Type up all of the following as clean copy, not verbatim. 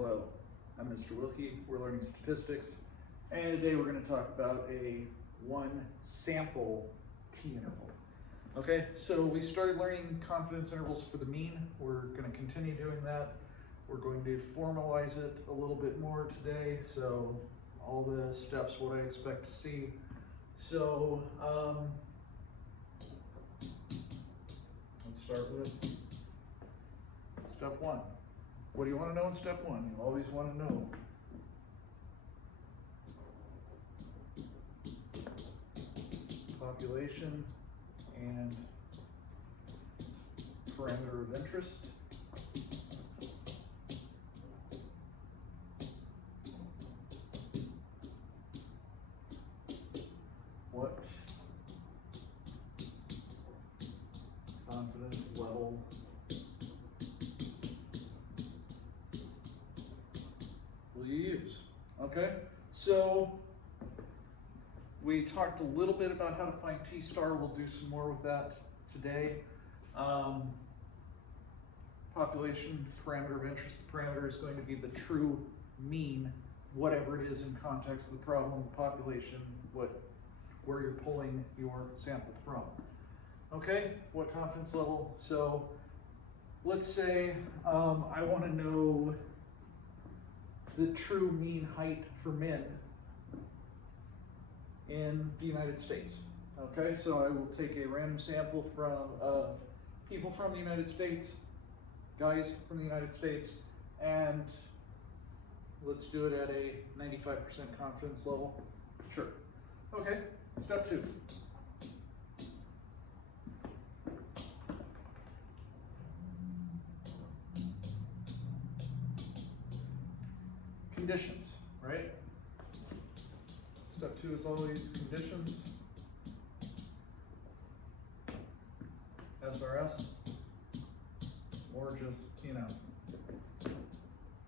Hello, I'm Mr. Wilke. We're learning statistics, and today we're going to talk about a one sample t-interval. Okay, so we started learning confidence intervals for the mean. We're going to continue doing that. We're going to formalize it a little bit more today, so all the steps, what I expect to see. So let's start with step one. What do you want to know in step one? You always want to know population and parameter of interest. What confidence level will you use? Okay, so we talked a little bit about how to find T star. We'll do some more with that today. Population parameter of interest. The parameter is going to be the true mean, whatever it is in context of the problem, the population, where you're pulling your sample from. Okay, what confidence level? So let's say I want to know the true mean height for men in the United States. Okay, so I will take a random sample of people from the United States, guys from the United States, and let's do it at a 95% confidence level. Sure. Okay, step two. Conditions, right? Step two is always conditions. SRS, or just,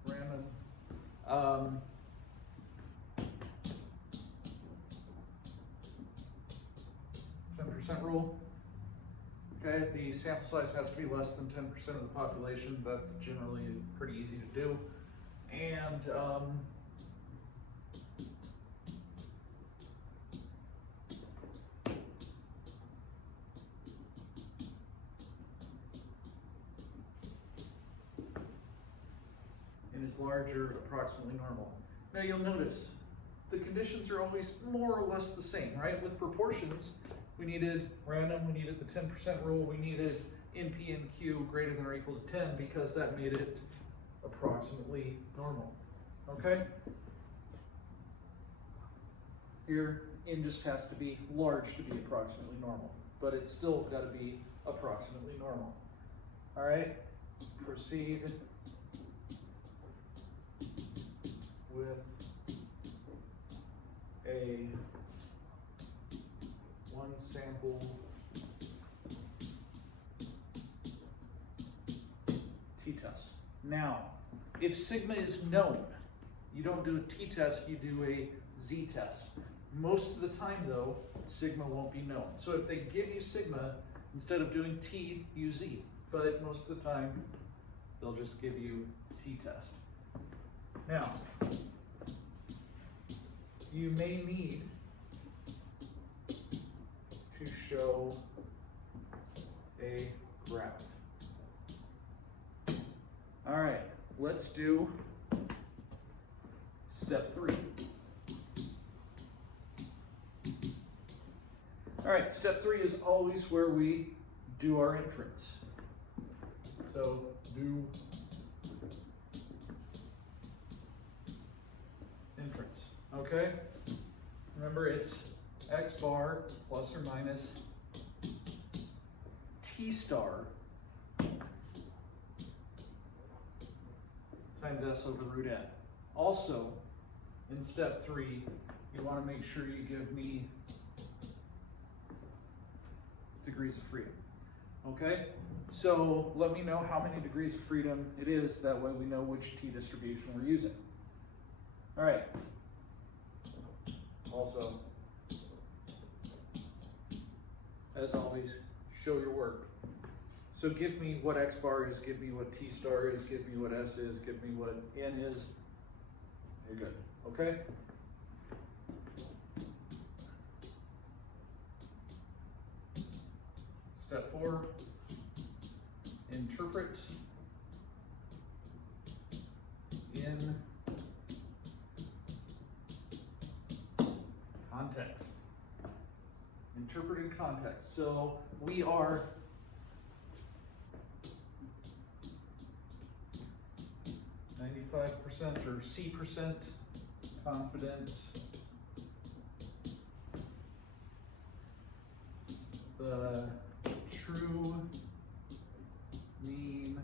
random. 10% rule. Okay, the sample size has to be less than 10% of the population. That's generally pretty easy to do. And is larger, approximately normal. Now you'll notice the conditions are always more or less the same, right? With proportions, we needed random, we needed the 10% rule, we needed NP and Q greater than or equal to 10 because that made it approximately normal. Okay? Here, N just has to be large to be approximately normal, but it's still got to be approximately normal. All right? Proceed with a one sample t-test. Now, if sigma is known, you don't do a t-test, you do a z-test. Most of the time though, sigma won't be known. So if they give you sigma, instead of doing t, use z. But most of the time, they'll just give you t-test. Now, you may need to show a graph. All right, let's do step 3. All right, step 3 is always where we do our inference. So do inference, okay? Remember, it's x bar plus or minus t star times s over root n. Also, in step 3, you want to make sure you give me degrees of freedom. Okay? So let me know how many degrees of freedom it is, that way we know which t distribution we're using. All right. Also, as always, show your work. So give me what X bar is, give me what T star is, give me what S is, give me what N is. You're good, okay? Step 4, interpret in context. Interpret in context. So we are %, or C% confident the true mean,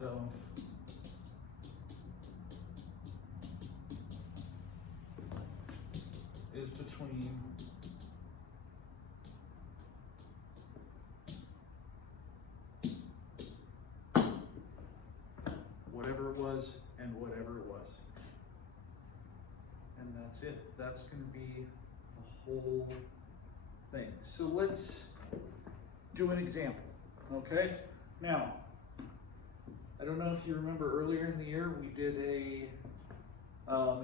so is between whatever it was and whatever it was. And that's it. That's going to be the whole thing. So let's do an example, okay? Now, I don't know if you remember earlier in the year, we did a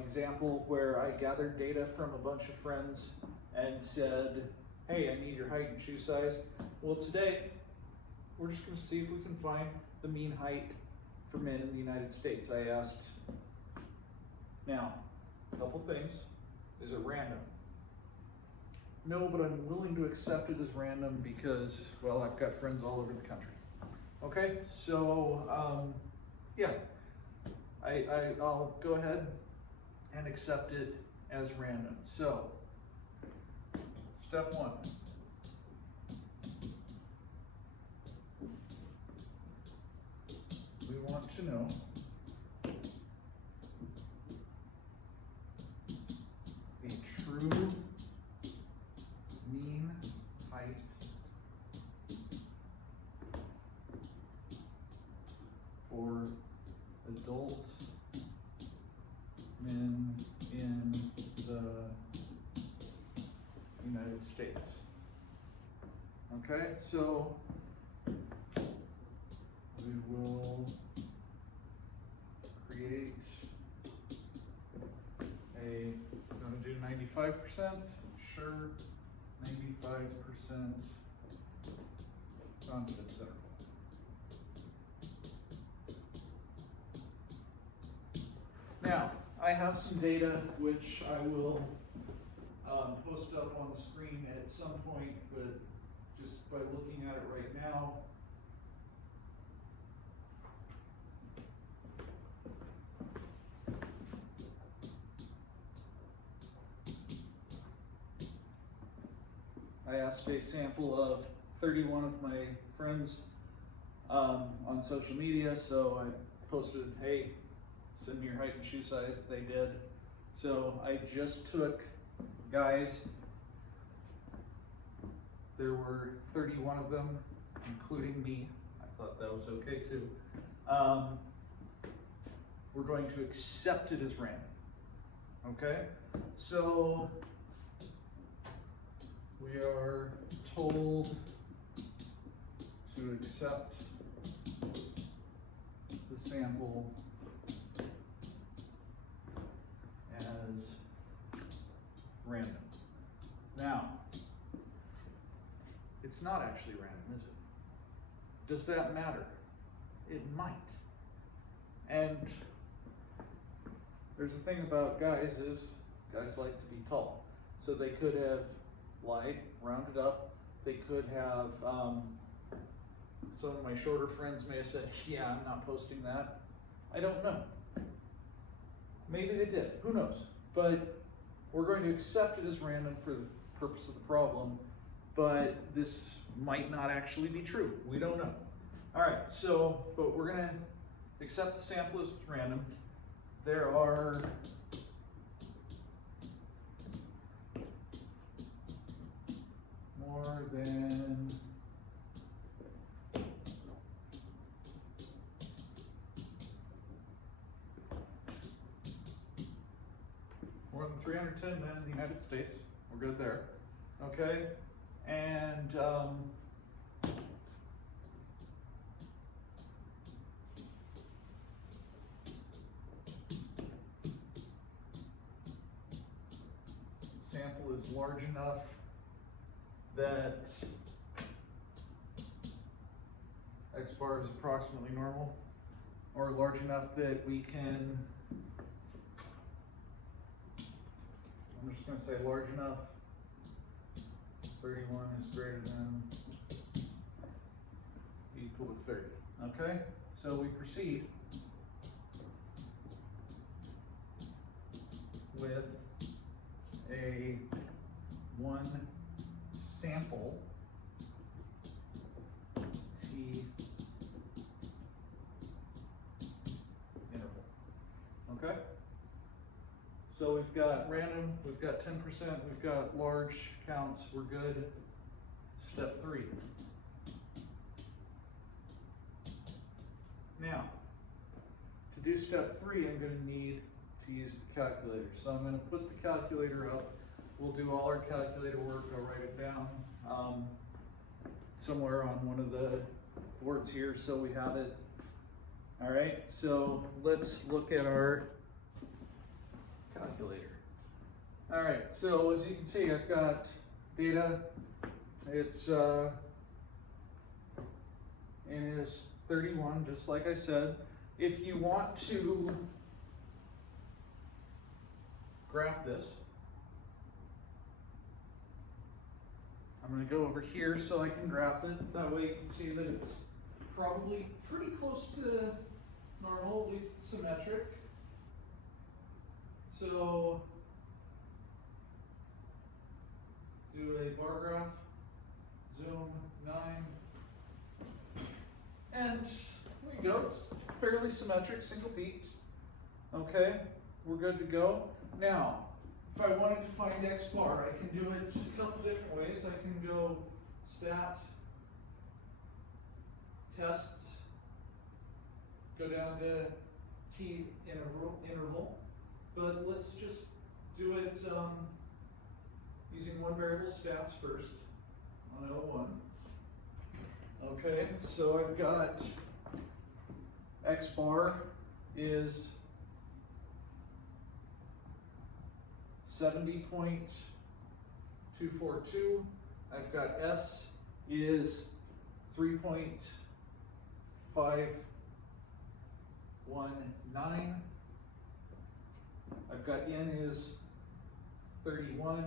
example where I gathered data from a bunch of friends and said, hey, I need your height and shoe size. Well, today, we're just going to see if we can find the mean height for men in the United States. I asked, now, a couple things. Is it random? No, but I'm willing to accept it as random because, well, I've got friends all over the country. Okay, so, yeah, I'll go ahead and accept it as random. So, step 1. We want to know the true mean height for adult men in the United States. Okay, so we will create a, I'm going to do 95%, sure, 95% confidence interval. Now, I have some data which I will post up on the screen at some point, but just by looking at it right now, I asked a sample of 31 of my friends on social media, so I posted, hey, send me your height and shoe size. They did. So I just took guys, there were 31 of them, including me. I thought that was okay too. We're going to accept it as random. Okay? So we are told to accept the sample as random. Now, it's not actually random, is it? Does that matter? It might. And there's a thing about guys is guys like to be tall. So they could have lied, rounded up. They could have, some of my shorter friends may have said, yeah, I'm not posting that. I don't know. Maybe they did, who knows? But we're going to accept it as random for the purpose of the problem, but this might not actually be true. We don't know. All right, so, but we're gonna accept the sample as random. There are more than 310 men in the United States. We're good there. Okay? And is large enough that x bar is approximately normal, or large enough that we can, I'm just going to say large enough, 31 is greater than equal to 30. Okay, so we proceed with a one sample t interval. Okay, so we've got random, we've got 10%, we've got large counts, we're good. Step 3. Now, to do step 3, I'm going to need to use the calculator. So I'm going to put the calculator up. We'll do all our calculator work. I'll write it down somewhere on one of the boards here so we have it. All right, so let's look at our calculator. All right, so as you can see, I've got data. It's it is 31, just like I said. If you want to graph this, I'm going to go over here so I can graph it. That way you can see that it's probably pretty close to normal, at least symmetric. So do a bar graph, zoom 9, and there you go. It's fairly symmetric, single peaked. Okay, we're good to go. Now, if I wanted to find x bar, I can do it a couple different ways. I can go stat, tests, go down to t interval, but let's just do it using one variable stats first on L1. Okay, so I've got x bar is 70.242. I've got S is 3.519. I've got N is 31.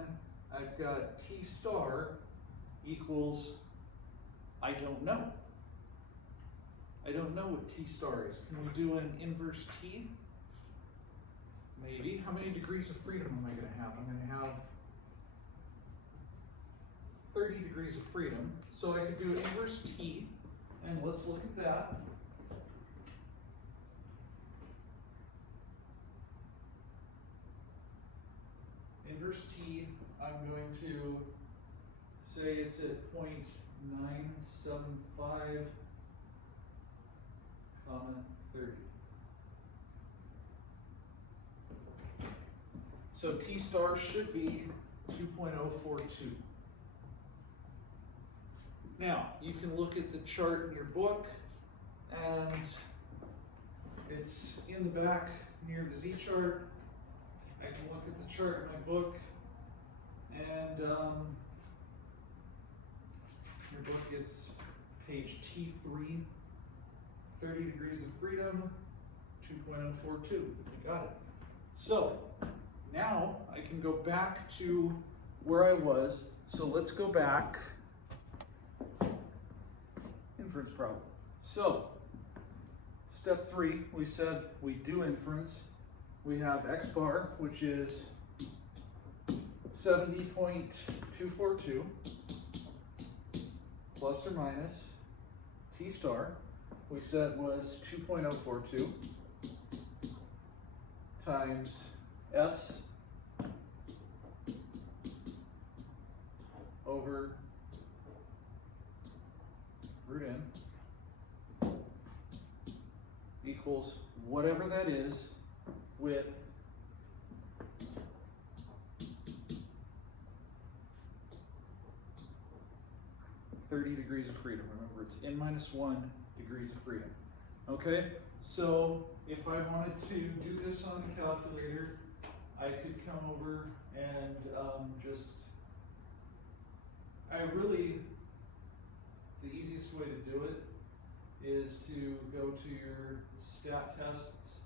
I've got T star equals, I don't know. I don't know what T star is. Can we do an inverse T? Maybe. How many degrees of freedom am I going to have? I'm going to have 30 degrees of freedom. So I could do inverse T, and let's look at that. Inverse T, I'm going to say it's at 0.975, 30. So T star should be 2.042. Now, you can look at the chart in your book, and it's in the back near the Z chart. I can look at the chart in my book, and your book, it's page T3, 30 degrees of freedom, 2.042. You got it. So now I can go back to where I was. So let's go back. Inference problem. So step 3, we said we do inference. We have x bar, which is 70.242 plus or minus T star, we said was 2.042 times S over root n equals whatever that is with degrees of freedom. Remember, it's n-1 degrees of freedom. Okay, so if I wanted to do this on the calculator, I could come over and the easiest way to do it is to go to your stat tests,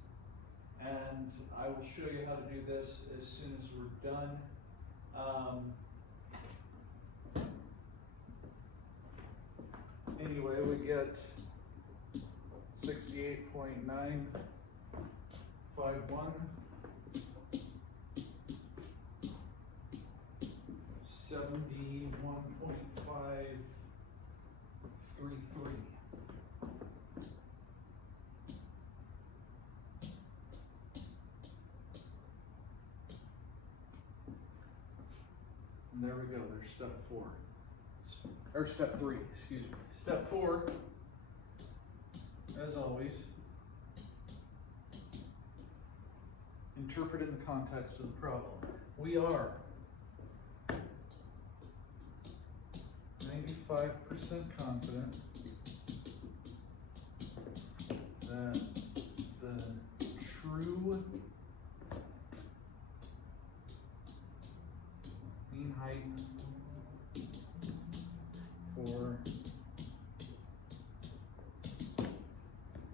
and I will show you how to do this as soon as we're done. Anyway, we get 68.951, 71.533. And there we go, there's step 4. Or step 3, excuse me. Step 4, as always, interpret in the context of the problem. We are 95% confident that the true mean height for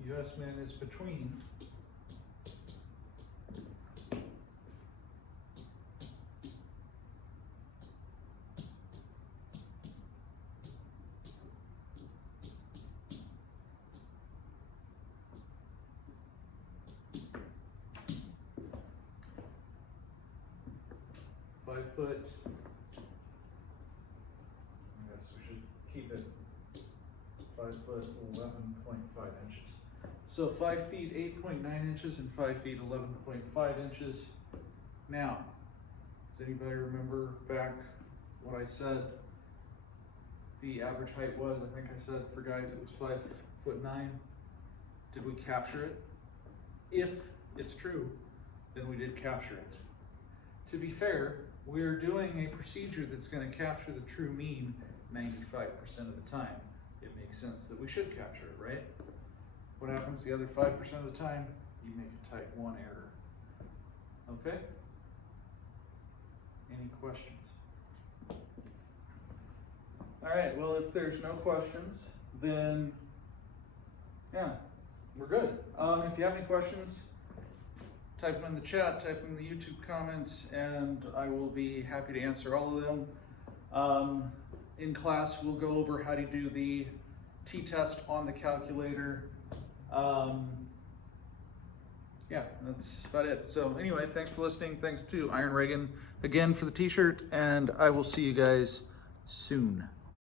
US men is between 5 foot. I guess we should keep it 5 foot 11.5 inches. So 5 feet 8.9 inches and 5 feet 11.5 inches. Now, does anybody remember back what I said the average height was? I think I said for guys it was 5'9". Did we capture it? If it's true, then we did capture it. To be fair, we're doing a procedure that's going to capture the true mean 95% of the time. It makes sense that we should capture it, right? What happens the other 5% of the time? You make a type 1 error. Okay? Any questions? All right, well, if there's no questions, then yeah, we're good. If you have any questions, type them in the chat, type them in the YouTube comments, and I will be happy to answer all of them. In class, we'll go over how to do the t-test on the calculator. Yeah, that's about it. So anyway, thanks for listening. Thanks to Iron Reagan again for the t-shirt, and I will see you guys soon.